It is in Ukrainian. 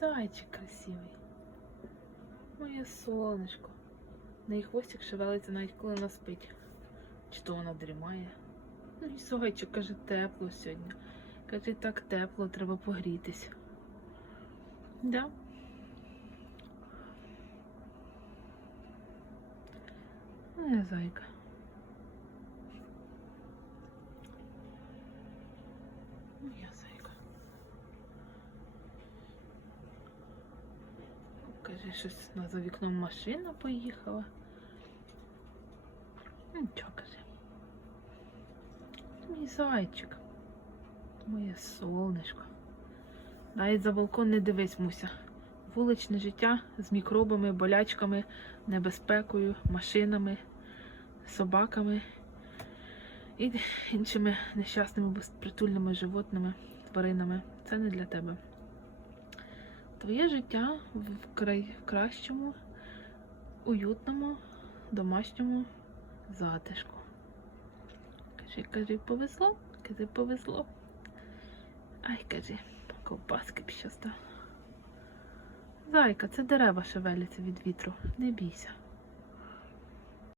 зайчик красивий. Моє сонечко. На її хвостик шевелиться навіть коли вона спить. Чи то вона дрімає. Ну і зайчик каже, тепло сьогодні. Каже, так тепло, треба погрітись. Да? Моя зайка. Моя зайка. Каже, щось на за вікном машина поїхала. Нічого каже. Мій зайчик. Моє сонечко. Навіть за балкон не дивись, Муся. Вуличне життя з мікробами, болячками, небезпекою, машинами, собаками і іншими нещасними безпритульними животними, тваринами. Це не для тебе. Твоє життя в кращому, уютному, домашньому затишку. Кажи, кажи, повезло? Кажи, повезло. Ай, кажи, ковбаски б ще. Зайка, це дерева шевеляться від вітру. Не бійся.